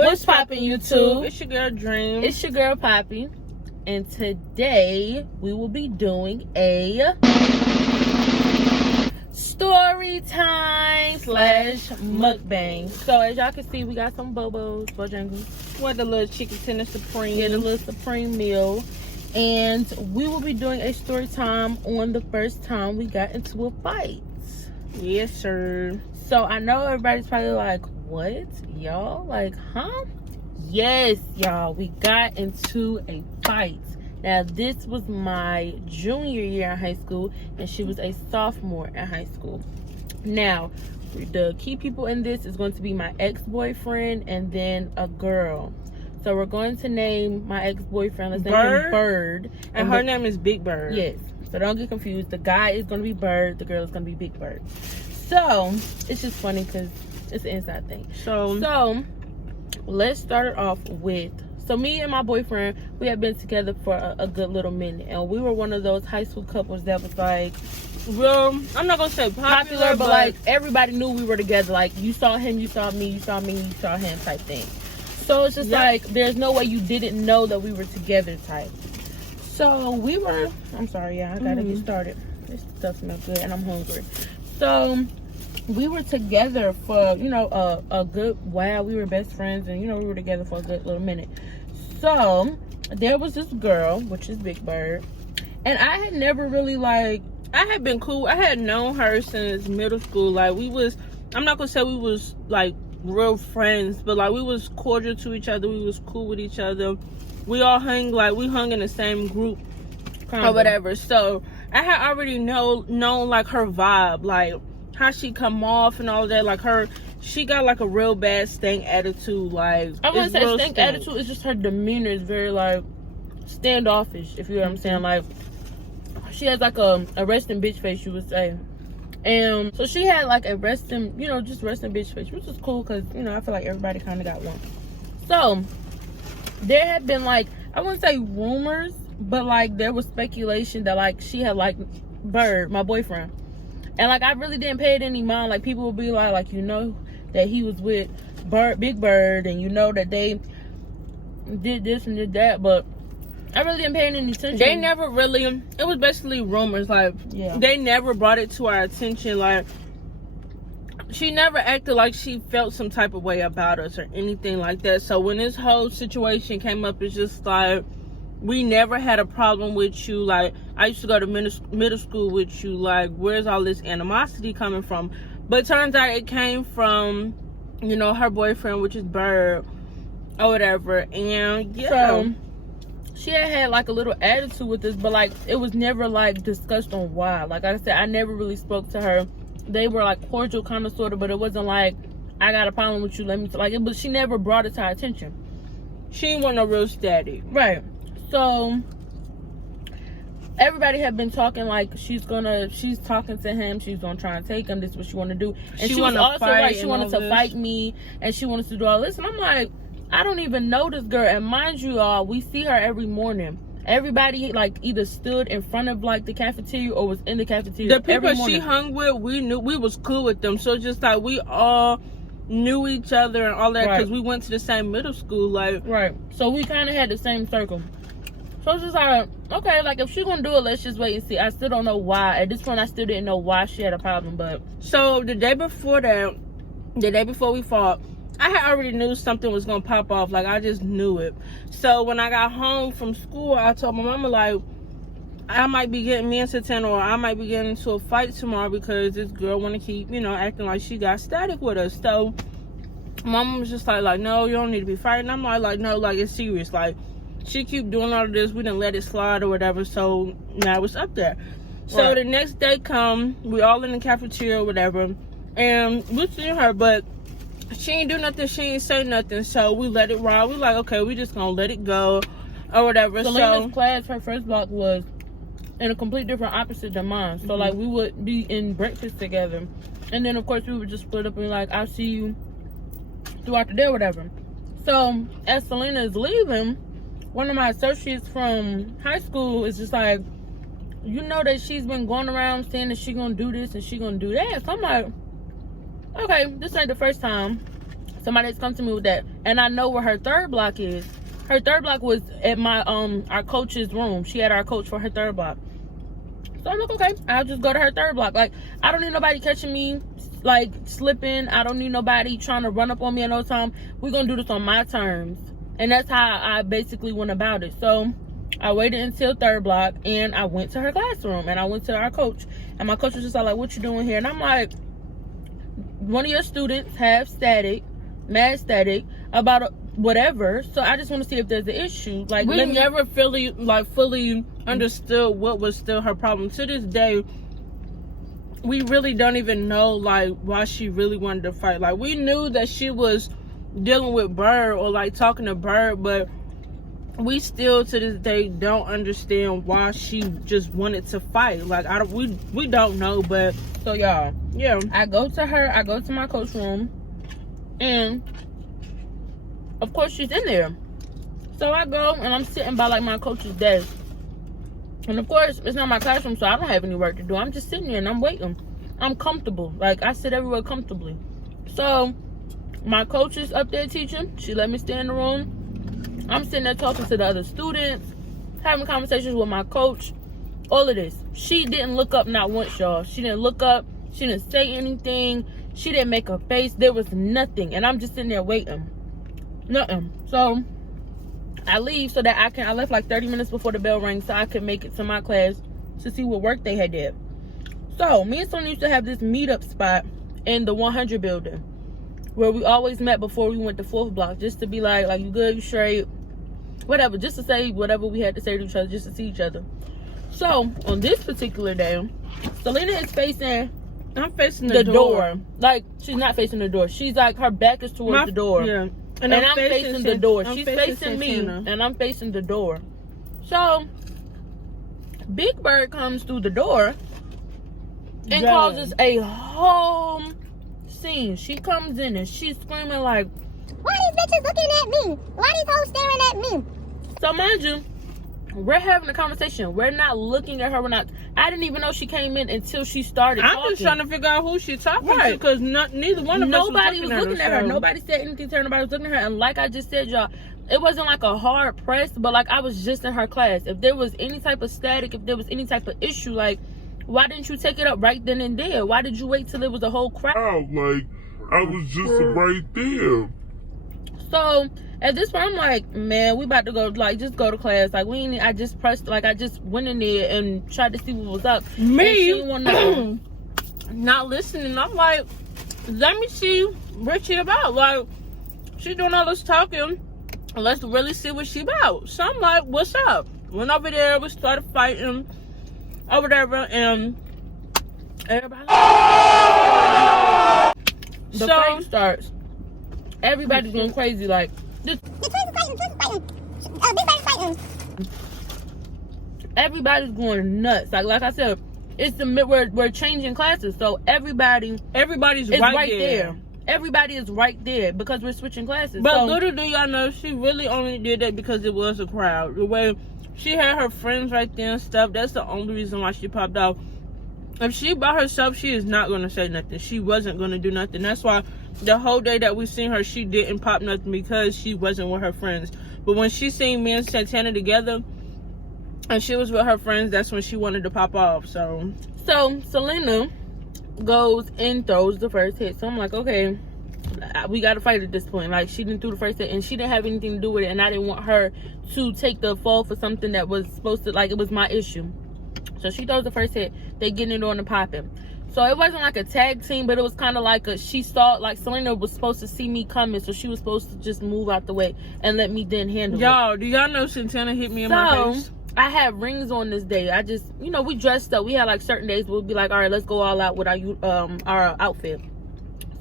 What's poppin', YouTube? It's your girl Dream. It's your girl Poppy, and today we will be doing a story time / mukbang. So as y'all can see, we got some Bobos, Bojangles. What, the little chicken tender supreme? Yeah, the little supreme meal. And we will be doing a story time on the first time we got into a fight. Yes, sir. So I know everybody's probably like, what? Y'all? Like, huh? Yes, y'all. We got into a fight. Now, this was my junior year in high school, and she was a sophomore in high school. Now, the key people in this is going to be my ex-boyfriend and then a girl. So we're going to name my ex-boyfriend, let's name him Bird. And her name is Big Bird. Yes. So don't get confused. The guy is going to be Bird. The girl is going to be Big Bird. So, it's just funny because it's an inside thing. So, let's start it off with... So, me and my boyfriend, we had been together for a good little minute. And we were one of those high school couples that was like... Well, I'm not going to say popular, but like, everybody knew we were together. Like, you saw him, you saw me, you saw me, you saw him type thing. So it's just like, there's no way you didn't know that we were together type. So we were, I'm sorry, yeah, I gotta get started. This stuff smells good and I'm hungry. So we were together for, you know, a good while. We were best friends and, you know, we were together for a good little minute. So there was this girl, which is Big Bird. And I had never really like, I had been cool. I had known her since middle school. Like, we was, I'm not gonna say we was like real friends, but like we was cordial to each other. We was cool with each other. We all hung, like we hung in the same group or whatever. So I had already known like her vibe, like how she come off and all that. Like she got like a real bad stank attitude. Like, I wouldn't say stank attitude, it's just her demeanor is very like standoffish, if you know what I'm saying. Like, she has like a resting bitch face, you would say. And so she had like a resting, you know, just resting bitch face, which is cool because, you know, I feel like everybody kind of got one. So there had been like, I wouldn't say rumors, but like there was speculation that like she had like Bird, my boyfriend. And like I really didn't pay it any mind. Like people would be like, you know, that he was with Big Bird, and you know that they did this and did that, but I really didn't pay any attention. They never really, it was basically rumors. Like, they never brought it to our attention. Like, she never acted like she felt some type of way about us or anything like that. So when this whole situation came up, it's just like, we never had a problem with you. Like, I used to go to middle school with you. Like, where's all this animosity coming from? But it turns out it came from, you know, her boyfriend, which is Bird or whatever. And so she had like a little attitude with this, but like it was never like discussed on why. Like I said, I never really spoke to her. They were like cordial, kind of, sort of, but it wasn't like, I got a problem with you, let me like it. But she never brought it to our attention. She wasn't a real steady, right? So everybody had been talking like she's talking to him, she's gonna try and take him, this is what she want to do. And she was also like, she wanted to fight me, and she wanted to do all this. And I'm like, I don't even know this girl. And mind you, all, we see her every morning. Everybody like either stood in front of like the cafeteria or was in the cafeteria. The people she hung with, we knew, we was cool with them. So just like we all knew each other and all that, because we went to the same middle school. Like, so we kind of had the same circle. So it's just like, okay, like if she's gonna do it, let's just wait and see. I still don't know why. At this point, I still didn't know why she had a problem. But so the day before we fought, I had already knew something was gonna pop off. Like, I just knew it. So when I got home from school, I told my mama, like, I might be getting me and Satan, or I might be getting into a fight tomorrow because this girl want to keep, you know, acting like she got static with us. So mama was just like, no, you don't need to be fighting. I'm like, no, like, it's serious. Like, she keep doing all of this, we didn't let it slide or whatever. So now it's up there. So the next day come, we all in the cafeteria or whatever, and we see her, but she ain't do nothing, she ain't say nothing. So we let it ride. We like, okay, we just gonna let it go or whatever. Selena's class, her first block was in a complete different opposite than mine. So like we would be in breakfast together, and then of course we would just split up and like, I'll see you throughout the day or whatever. So as Selena is leaving, one of my associates from high school is just like, you know that she's been going around saying that she gonna do this and she gonna do that. So I'm like, okay, this ain't the first time. Somebody has come to me with that. And I know where her third block is. Her third block was at my our coach's room. She had our coach for her third block. So I'm like, okay, I'll just go to her third block. Like, I don't need nobody catching me, like, slipping. I don't need nobody trying to run up on me at no time. We're going to do this on my terms. And that's how I basically went about it. So I waited until third block, and I went to her classroom, and I went to our coach. And my coach was just like, what you doing here? And I'm like, one of your students have static, mad static, about whatever. So I just want to see if there's an issue. Like, we never fully understood what was still her problem. To this day, we really don't even know, like, why she really wanted to fight. Like, we knew that she was dealing with Bird, or like talking to Bird, but we still to this day don't understand why she just wanted to fight. Like, we don't know. But so y'all, yeah, I go to my coach room, and of course she's in there. So I go, and I'm sitting by like my coach's desk, and of course it's not my classroom, so I don't have any work to do. I'm just sitting there and I'm waiting. I'm comfortable. Like, I sit everywhere comfortably. So my coach is up there teaching. She let me stay in the room. I'm sitting there talking to the other students, having conversations with my coach, all of this. She didn't look up not once, y'all. She didn't look up. She didn't say anything. She didn't make a face. There was nothing. And I'm just sitting there waiting. Nothing. So I leave so that I left like 30 minutes before the bell rang so I could make it to my class to see what work they had did. So me and Sonia used to have this meetup spot in the 100 building where we always met before we went to 4th block, just to be like, you good, you straight, whatever, just to say whatever we had to say to each other, just to see each other. So on this particular day, Selena is facing, I'm facing the door. Like, she's not facing the door. She's like, her back is towards the door. Yeah. And I'm facing the door. She's facing me, and I'm facing the door. So Big Bird comes through the door and causes a whole scene. She comes in and she's screaming like, why these bitches looking at me? Why these hoes staring at me? So mind you, we're having a conversation. We're not looking at her. I didn't even know she came in until she started talking. I'm just trying to figure out who she's talking to, because neither one of us was looking at her. Nobody said anything to her. Nobody was looking at her. And like I just said, y'all, it wasn't like a hard press, but like, I was just in her class. If there was any type of static, if there was any type of issue, like, why didn't you take it up right then and there? Why did you wait till it was a whole crowd? Like, I was just right there. So at this point, I'm like, man, we about to go, like, just go to class. Like, I just pressed, like, I just went in there and tried to see what was up. Me, not listening. I'm like, let me see what she about. Like, she doing all this talking. Let's really see what she about. So I'm like, what's up? Went over there, we started fighting or whatever, and everybody, the fight starts. Everybody's going crazy, like, The twins fighting. Big Bird's fighting. Everybody's going nuts. Like I said, it's we're changing classes, so everybody's right there. Everybody is right there because we're switching classes. But little do y'all know, she really only did that because it was a crowd. The way she had her friends right there and stuff, that's the only reason why she popped out. If she by herself, she is not going to say nothing. She wasn't going to do nothing. That's why the whole day that we seen her, she didn't pop nothing, because she wasn't with her friends. But when she seen me and Santana together and she was with her friends, that's when she wanted to pop off. So Selena goes and throws the first hit. So I'm like, okay, we got to fight at this point. Like, she didn't do the first hit and she didn't have anything to do with it, and I didn't want her to take the fall for something that was supposed to, like, it was my issue. So she throws the first hit. They getting it on and popping. So it wasn't like a tag team, but it was kind of like she saw, like, Selena was supposed to see me coming, so she was supposed to just move out the way and let me then handle it. Y'all, do y'all know Santana hit me in my face? I had rings on this day. I just, we dressed up. We had like certain days we'll be like, all right, let's go all out with our outfit.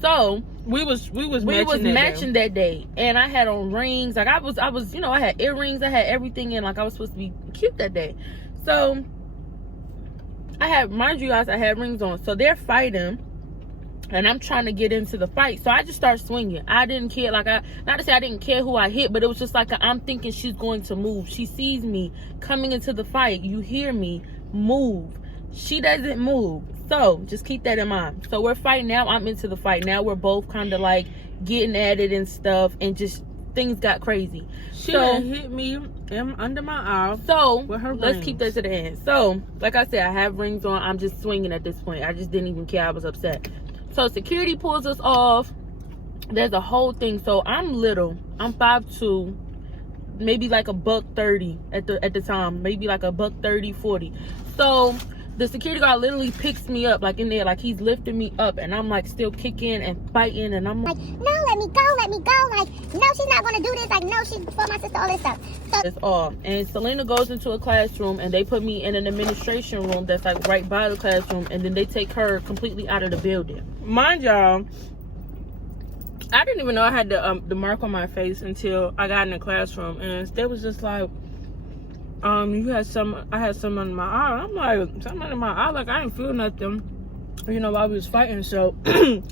So we was matching that day, and I had on rings. Like, I was, I had earrings. I had everything in. Like, I was supposed to be cute that day. So I had, mind you guys, I had rings on. So they're fighting, and I'm trying to get into the fight. So I just start swinging. I didn't care. Like, not to say I didn't care who I hit, but it was just like, I'm thinking she's going to move. She sees me coming into the fight. You hear me, move. She doesn't move. So just keep that in mind. So we're fighting now. I'm into the fight. Now we're both kind of like getting at it and stuff, and just things got crazy. She So hit me under my eye. So with her let's rings. keep that to the end. So like I said, I have rings on. I'm just swinging at this point. I just didn't even care. I was upset. So security pulls us off. There's a whole thing. So I'm little. I'm 5'2", maybe like a $130 at the time, maybe like a $130, 40. So the security guard literally picks me up, like in there, like he's lifting me up, and I'm like still kicking and fighting, and I'm like, no, let me go, let me go. Like, no, she's not gonna do this. Like, no, she's before my sister, all this stuff. So it's all. And Selena goes into a classroom, and they put me in an administration room that's like right by the classroom, and then they take her completely out of the building. Mind y'all, I didn't even know I had the mark on my face until I got in the classroom, and they was just like, you had some. I had some under my eye. I'm like, something under my eye. Like, I didn't feel nothing, you know, while we was fighting. So, as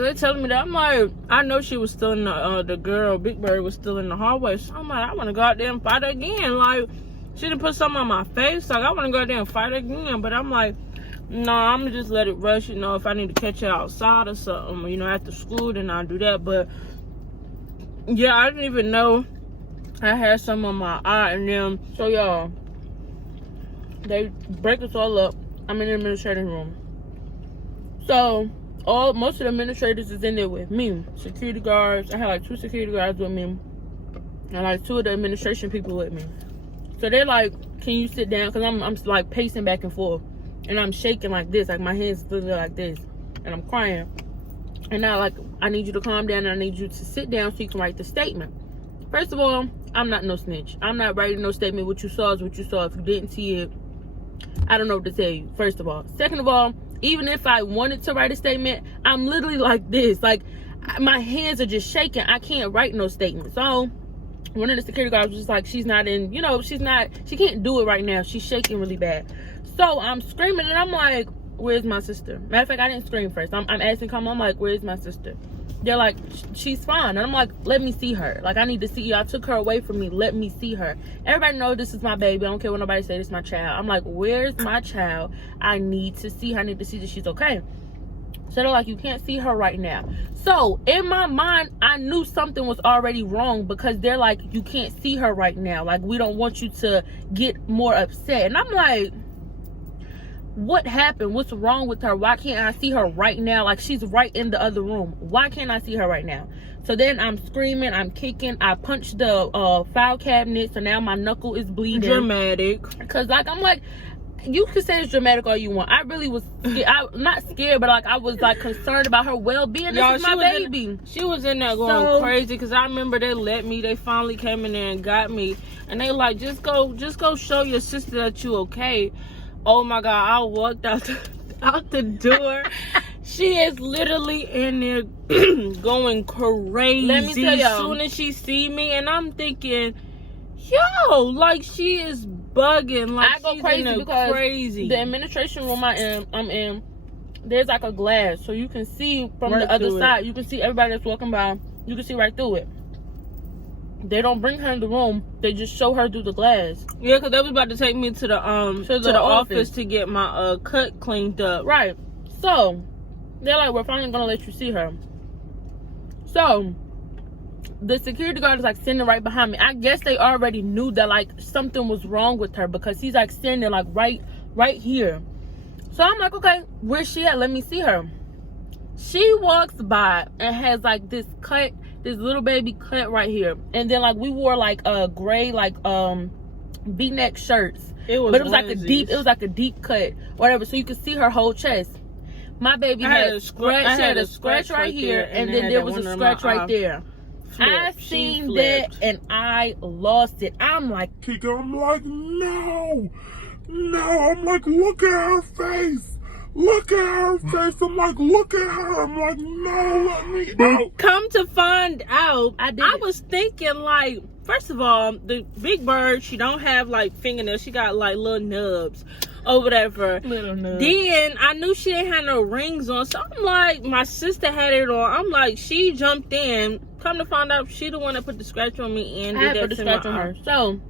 they telling me that, I'm like, I know she was still in the girl, Big Bird was still in the hallway. So I'm like, I want to go out there and fight again. Like, she didn't put something on my face. Like, I want to go out there and fight again. But I'm like, no, I'm gonna just let it rush. You know, if I need to catch her outside or something, you know, after school, then I'll do that. But yeah, I didn't even know I had some on my eye. And then, So y'all, they break us all up. I'm in the administrating room. So most of the administrators is in there with me. Security guards. I had like 2 security guards with me, and like 2 of the administration people with me. So they're like, "Can you sit down?" Because I'm like pacing back and forth, and I'm shaking like this, like my hands literally like this, and I'm crying. And now, like, I need you to calm down, and I need you to sit down so you can write the statement. First of all, I'm not no snitch. I'm not writing no statement. What you saw is what you saw. If you didn't see it, I don't know what to tell you, first of all. Second of all, even if I wanted to write a statement, I'm literally like this. Like, my hands are just shaking. I can't write no statement. So one of the security guards was just like, she's not in, you know, she can't do it right now. She's shaking really bad. So I'm screaming, and I'm like, where's my sister? Matter of fact, I didn't scream first. I'm asking, I'm like, where's my sister? They're like, she's fine. And I'm like, let me see her. Like, I need to see you. I took her away from me. Let me see her. Everybody knows this is my baby. I don't care what nobody says. This is my child. I'm like, where's my child? I need to see her. I need to see that she's okay. So they're like, you can't see her right now. So in my mind, I knew something was already wrong, because they're like, you can't see her right now. Like, we don't want you to get more upset. And I'm like, what happened? What's wrong with her? Why can't I see her right now? Like, she's right in the other room. Why can't I see her right now? So then I'm screaming, I'm kicking, I punched the file cabinet, so now my knuckle is bleeding. dramatic. Because, like, I'm like, you can say it's dramatic all you want. I really was scared. I'm not scared, but like, I was like concerned about her well-being. This is my baby. She was in there going crazy, because I remember they finally came in there and got me, and they like, just go show your sister that you okay. Oh my God, I walked out the door. She is literally in there going crazy. Let me tell y'all. As soon as she see me, and I'm thinking, yo, like, she is bugging. Like, I go she's crazy in there because crazy. the administration room I'm in, there's like a glass, so you can see from Right the other through side. You can see everybody that's walking by. You can see right through it. They don't bring her in the room. They just show her through the glass. Yeah, because they was about to take me to the office to get my cut cleaned up. Right. So they're like, we're finally gonna let you see her. So the security guard is like standing right behind me. I guess they already knew that like something was wrong with her, because he's like standing like right here. So I'm like, okay, where's she at? Let me see her. She walks by and has like this cut, this little baby cut right here. And then like we wore like gray like V-neck shirts. It was like a deep cut, whatever. So you could see her whole chest. My baby had a scratch right here, and then there was a scratch right there. I seen that and I lost it. I'm like, I'm like, no. I'm like, look at her face. Look at her face. I'm like, look at her. I'm like, no, let me out. Come to find out, I was thinking, like, first of all, the Big Bird, she don't have like fingernails. She got like little nubs or whatever. Little nubs. Then I knew she didn't have no rings on. So I'm like, my sister had it on. I'm like, she jumped in. Come to find out, she the one that put the scratch on me and I put the scratch on her. So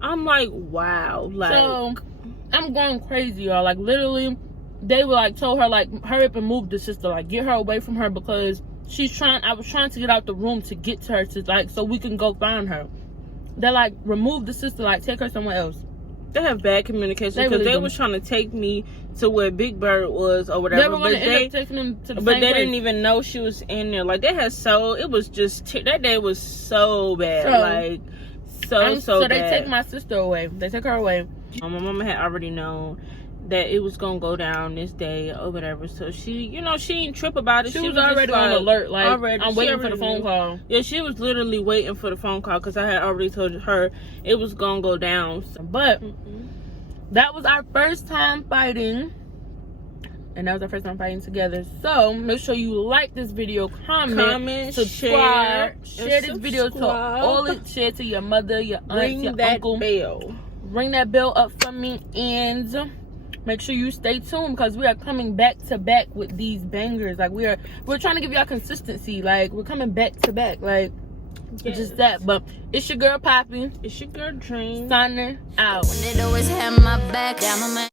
I'm like, wow. Like, so I'm going crazy, y'all. Like, literally, they were like, told her, like, hurry up and move the sister. Like, get her away from her, because I was trying to get out the room to get to her to like so we can go find her. They like removed the sister, like take her somewhere else. They have bad communication because they was trying to take me to where Big Bird was or whatever. They were going to end up taking them to the but same they place. didn't even know she was in there. Like, they had it was just, that day was so bad. So bad. They take my sister away. They took her away. My mama had already known that it was going to go down this day or whatever. So she, you know, she didn't trip about it. She was already on alert. Like, I'm waiting for the phone knew. call. Yeah, she was literally waiting for the phone call because I had already told her it was going to go down. But that was our first time fighting. And that was our first time fighting together. So make sure you like this video, comment, subscribe, share this video to all it. Share it to your mother, your aunt, your uncle. Ring that bell up for me, and make sure you stay tuned because we are coming back to back with these bangers. Like we're trying to give y'all consistency. Like we're coming back to back. Like just that. But it's your girl Poppy. It's your girl Dream. Signing out. When it always had my back, down my